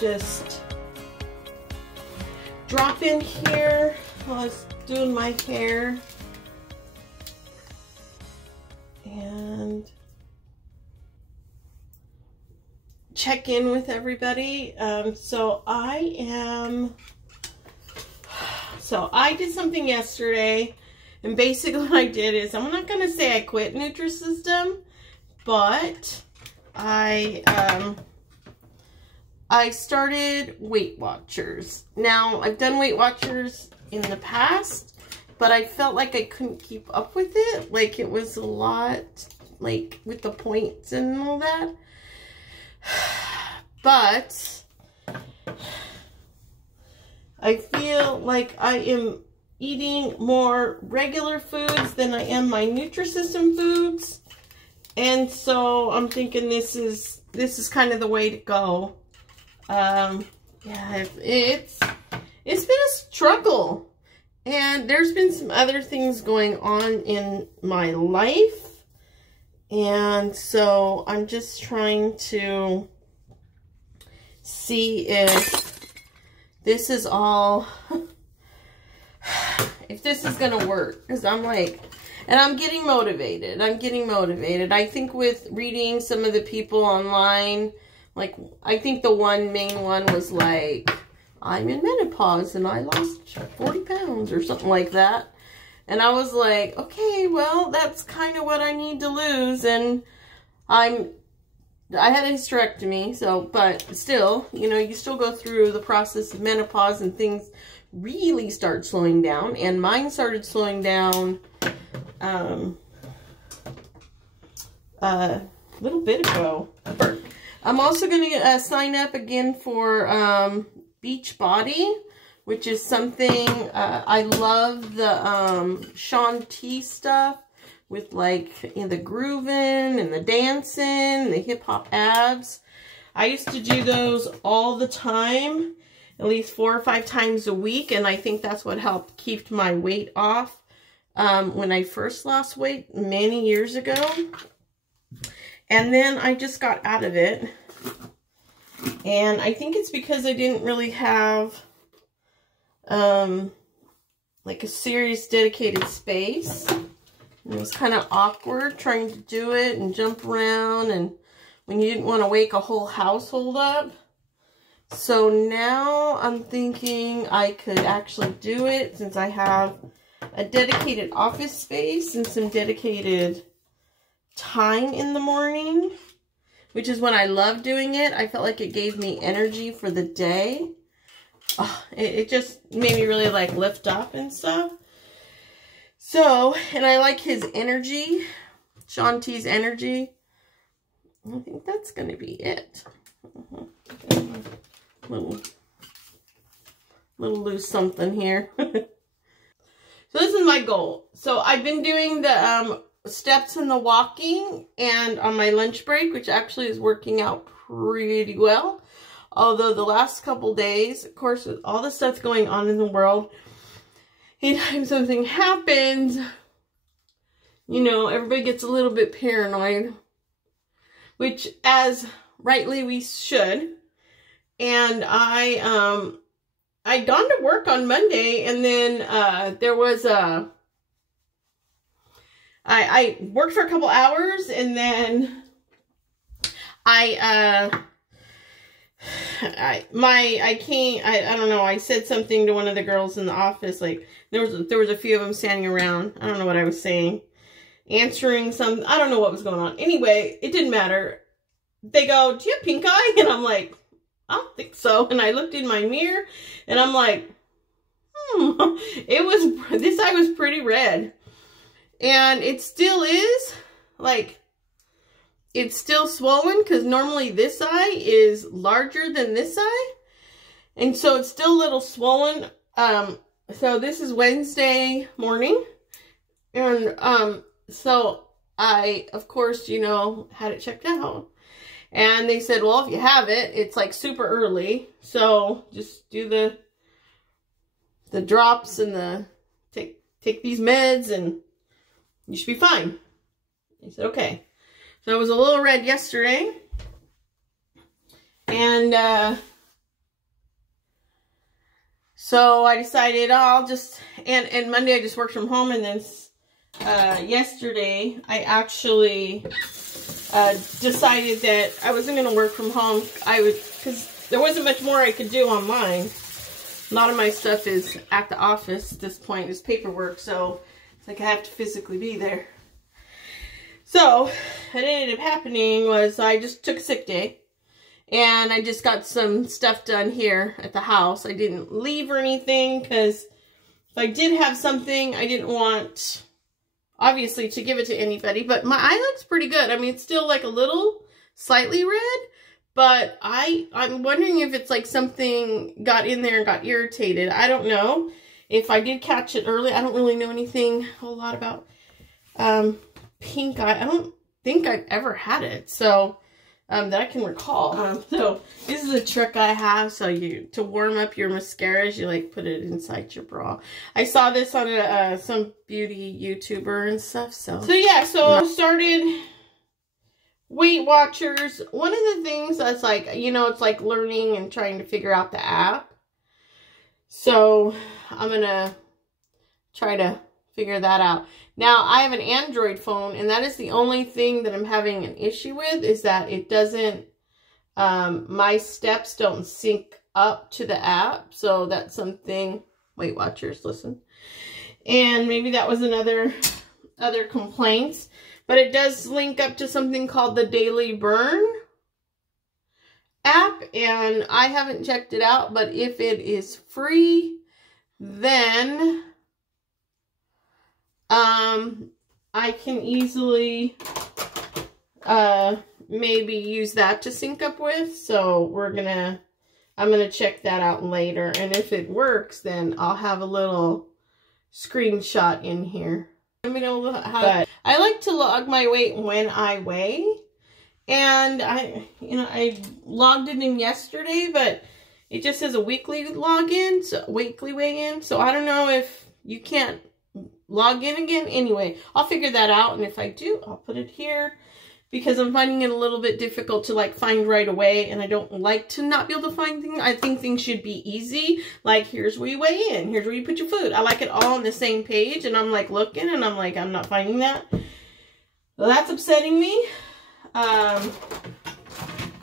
just drop in here while I was doing my hair. And check in with everybody. So I did something yesterday, and basically what I did is, I'm not going to say I quit Nutrisystem, but I started Weight Watchers. Now, I've done Weight Watchers in the past, but I felt like I couldn't keep up with it. Like, it was a lot, like, with the points and all that. But I feel like I am eating more regular foods than I am my Nutrisystem foods. And so I'm thinking this is kind of the way to go. Yeah, it's been a struggle. And there's been some other things going on in my life. And so I'm just trying to see if this is all, if this is going to work. Because I'm like, and I'm getting motivated. I think with reading some of the people online, like, I think the main one was like, I'm in menopause and I lost 40 pounds or something like that. And I was like, okay, well, that's kind of what I need to lose. And I had a hysterectomy, so, but still, you know, you still go through the process of menopause and things really start slowing down. And mine started slowing down a little bit ago. I'm also going to sign up again for Beachbody, which is something, I love the Shaun T stuff with, like, the grooving and the dancing and the hip-hop abs. I used to do those all the time, at least 4 or 5 times a week, and I think that's what helped keep my weight off when I first lost weight many years ago. And then I just got out of it. And I think it's because I didn't really have, like, a serious dedicated space. And it was kind of awkward trying to do it and jump around, and when you didn't want to wake a whole household up. So now I'm thinking I could actually do it since I have a dedicated office space and some dedicated time in the morning, which is when I love doing it. I felt like it gave me energy for the day. Oh, it just made me really, like, lift up and stuff. So, and I like his energy, Shaun T's energy. I think that's going to be it. Little loose something here. So this is my goal. So I've been doing the steps and the walking and on my lunch break, which actually is working out pretty well. Although the last couple days, of course, with all the stuff going on in the world, anytime something happens, you know, everybody gets a little bit paranoid, which, as rightly we should. And I gone to work on Monday, and then there was I worked for a couple hours, and then I don't know, I said something to one of the girls in the office, like, there was a few of them standing around. I don't know what I was saying. Answering some, I don't know what was going on. Anyway, it didn't matter. They go, do you have pink eye? And I'm like, I don't think so. And I looked in my mirror, and I'm like, this eye was pretty red. And it still is, like, it's still swollen, because normally this eye is larger than this eye. And so it's still a little swollen. So this is Wednesday morning. And so I, of course, you know, had it checked out. And they said, well, if you have it, it's like super early. So just do the drops and take these meds and you should be fine. I said, okay. So it was a little red yesterday. And So I decided I'll just, and Monday I just worked from home, and then yesterday I actually decided that I wasn't going to work from home. Because there wasn't much more I could do online. A lot of my stuff is at the office at this point, is paperwork, so it's like I have to physically be there. So what ended up happening was I just took a sick day. And I just got some stuff done here at the house. I didn't leave or anything because if I did have something, I didn't want, obviously, to give it to anybody. But my eye looks pretty good. I mean, it's still like a little slightly red. But I'm wondering if it's like something got in there and got irritated. I don't know. If I did catch it early, I don't really know anything a whole lot about pink eye. I don't think I've ever had it. So... that I can recall. So this is a trick I have. So to warm up your mascaras, you like put it inside your bra. I saw this on some beauty YouTuber and stuff. So yeah. So I started Weight Watchers. One of the things that's like, you know, it's like learning and trying to figure out the app. So I'm gonna try to figure that out. Now, I have an Android phone, and that is the only thing that I'm having an issue with, is that it doesn't, my steps don't sync up to the app. So that's something, Weight Watchers, listen. And maybe that was other complaints. But it does link up to something called the Daily Burn app, and I haven't checked it out, but if it is free, then... I can easily, maybe use that to sync up with. So I'm gonna check that out later. And if it works, then I'll have a little screenshot in here. Let me know how, I like to log my weight when I weigh. And I logged it in yesterday, but it just says a weekly login, so weekly weigh-in. So I don't know if you can't log in again. Anyway, I'll figure that out, and if I do, I'll put it here because I'm finding it a little bit difficult to like find right away, and I don't like to not be able to find things. I think things should be easy. Like, here's where you weigh in, here's where you put your food. I like it all on the same page, and I'm like looking, and I'm like, I'm not finding that. Well, that's upsetting me. All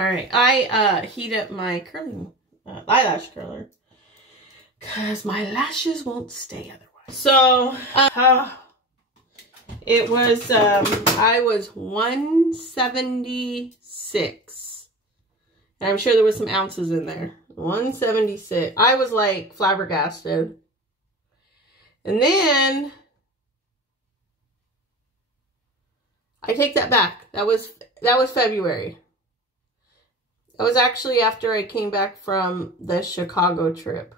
right, I heat up my curling eyelash curler because my lashes won't stay otherwise. So, it was, I was 176. And I'm sure there was some ounces in there. 176. I was like flabbergasted. And then, I take that back. That was February. That was actually after I came back from the Chicago trip.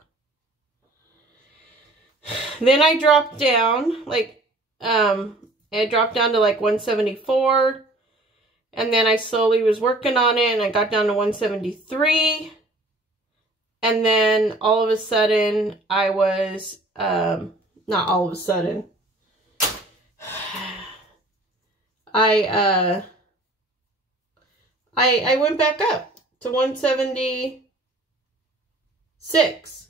Then I dropped down, like, I dropped down to like 174, and then I slowly was working on it, and I got down to 173, and then all of a sudden, I was, not all of a sudden, I went back up to 176.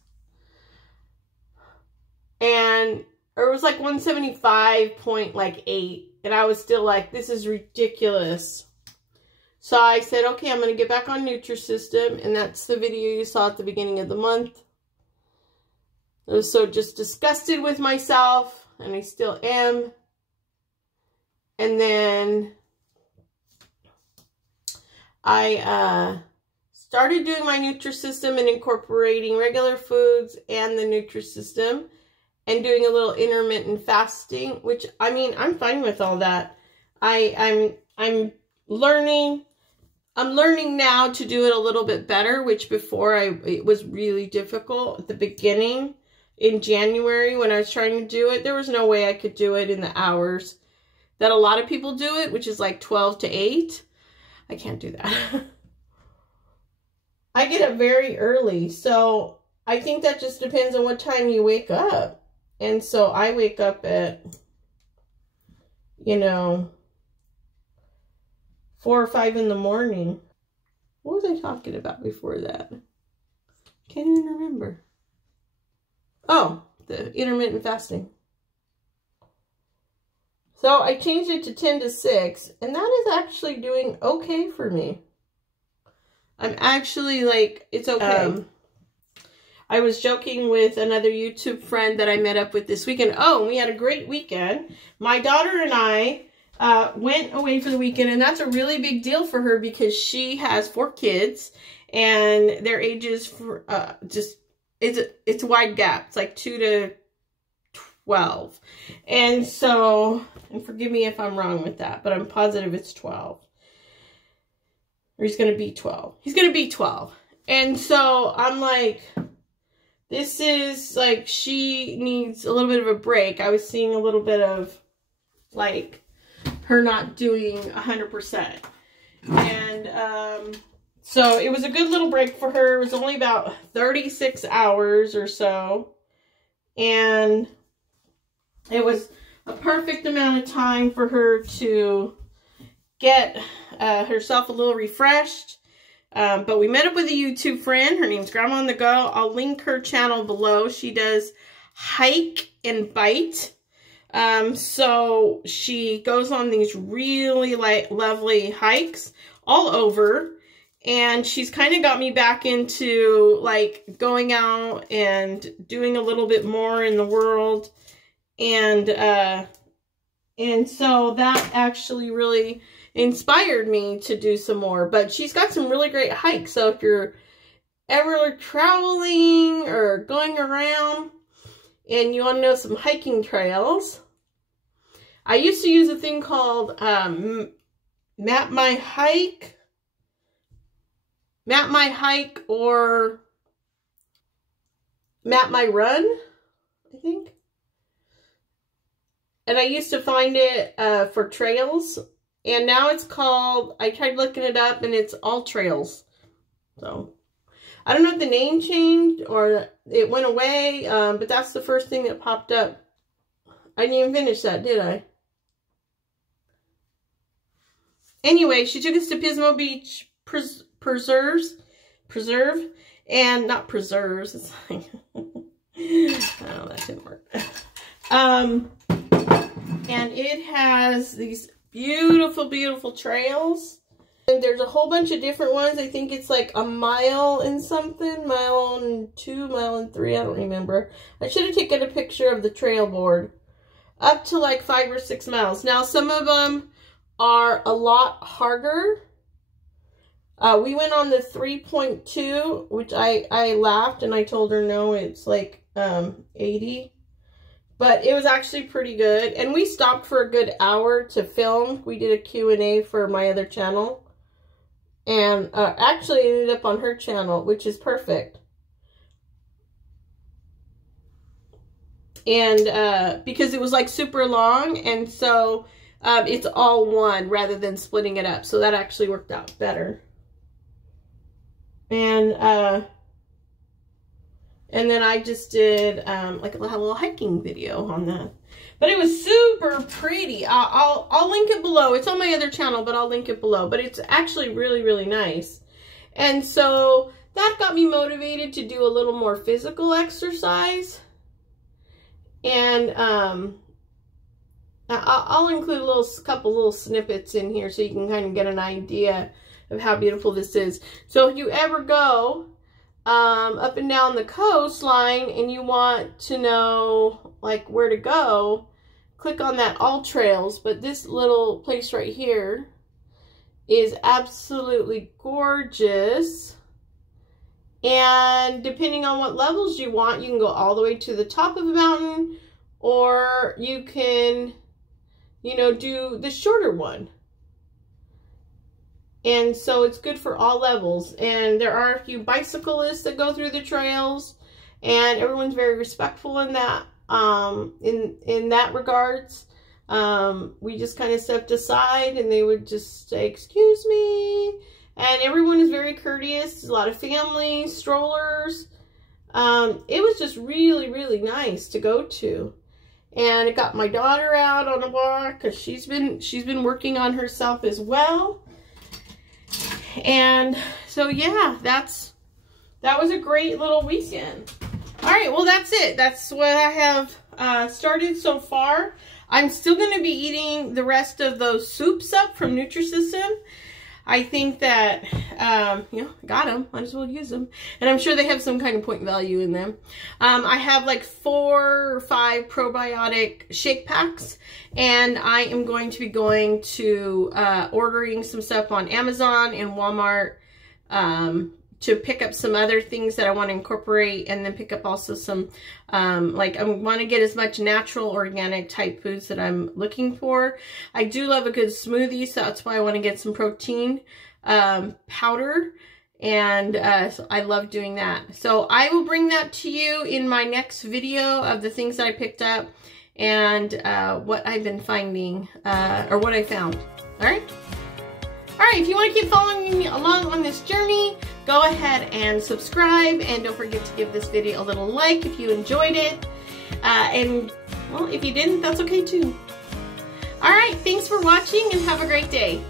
And it was like 175.8, and I was still like, this is ridiculous. So I said, okay, I'm going to get back on Nutrisystem, and that's the video you saw at the beginning of the month. I was so just disgusted with myself, and I still am. And then I started doing my Nutrisystem and incorporating regular foods and the Nutrisystem. And doing a little intermittent fasting, which, I mean, I'm fine with all that. I'm learning now to do it a little bit better, which before it was really difficult at the beginning. In January, when I was trying to do it, there was no way I could do it in the hours that a lot of people do it, which is like 12 to 8. I can't do that. I get up very early, so I think that just depends on what time you wake up. And so I wake up at, 4 or 5 in the morning. What was I talking about before that? Can't even remember. Oh, the intermittent fasting. So I changed it to 10 to 6, and that is actually doing okay for me. I'm actually like, it's okay. I was joking with another YouTube friend that I met up with this weekend. Oh, we had a great weekend. My daughter and I went away for the weekend, and that's a really big deal for her because she has 4 kids, and their ages for it's a wide gap. It's like 2 to 12. And so, and forgive me if I'm wrong with that, but I'm positive it's 12. Or he's going to be 12. He's going to be 12. And so I'm like, this is like, she needs a little bit of a break. I was seeing a little bit of like her not doing 100%. And so it was a good little break for her. It was only about 36 hours or so. And it was a perfect amount of time for her to get herself a little refreshed. But we met up with a YouTube friend. Her name's Grandma on the Go. I'll link her channel below. She does hike and bite. So she goes on these really lovely hikes all over. And she's kind of got me back into like going out and doing a little bit more in the world. And so that actually really inspired me to do some more. But she's got some really great hikes. So if you're ever traveling or going around and you want to know some hiking trails, I used to use a thing called Map My Hike or Map My Run, I think. And I used to find it for trails. And now it's called, I tried looking it up, and it's All Trails. So, I don't know if the name changed or it went away, but that's the first thing that popped up. I didn't even finish that, did I? Anyway, she took us to Pismo Beach Preserve, and not preserves, it's like, oh, that didn't work. And it has these beautiful, beautiful trails. And there's a whole bunch of different ones. I think it's like a mile and something, mile and 2, mile and 3, I don't remember. I should have taken a picture of the trail board. Up to like 5 or 6 miles. Now, some of them are a lot harder. We went on the 3.2, which I laughed and I told her no, it's like 80. But it was actually pretty good. And we stopped for a good hour to film. We did a Q&A for my other channel. And actually ended up on her channel, which is perfect. And because it was like super long. And so it's all one rather than splitting it up. So that actually worked out better. And then I just did like a little hiking video on that. But it was super pretty. I'll link it below. It's on my other channel, but I'll link it below. But it's actually really, really nice. And so that got me motivated to do a little more physical exercise. And I'll include a couple little snippets in here so you can kind of get an idea of how beautiful this is. So if you ever go up and down the coastline and you want to know like where to go, click on that All Trails. But this little place right here is absolutely gorgeous. And depending on what levels you want, you can go all the way to the top of the mountain, or you can, you know, do the shorter one. And so it's good for all levels. And there are a few bicyclists that go through the trails, and everyone's very respectful in that in that regards. We just kind of stepped aside and they would just say, "Excuse me." And everyone is very courteous. There's a lot of families, strollers. It was just really, really nice to go to. And it got my daughter out on a walk because she's been working on herself as well. And so yeah, that was a great little weekend. All right, well, that's it. That's what I have started so far. I'm still going to be eating the rest of those soups up from Nutrisystem. I think that, you know, got them. Might as well use them. And I'm sure they have some kind of point value in them. I have like 4 or 5 probiotic shake packs. And I am going to be going to ordering some stuff on Amazon and Walmart to pick up some other things that I want to incorporate, and then pick up also some, like I want to get as much natural, organic type foods that I'm looking for. I do love a good smoothie, so that's why I want to get some protein powder, and so I love doing that. So I will bring that to you in my next video of the things that I picked up and what I've been finding, or what I found. All right? All right, if you want to keep following me along on this journey, go ahead and subscribe, and don't forget to give this video a little like if you enjoyed it. And, well, if you didn't, that's okay too. All right, thanks for watching, and have a great day.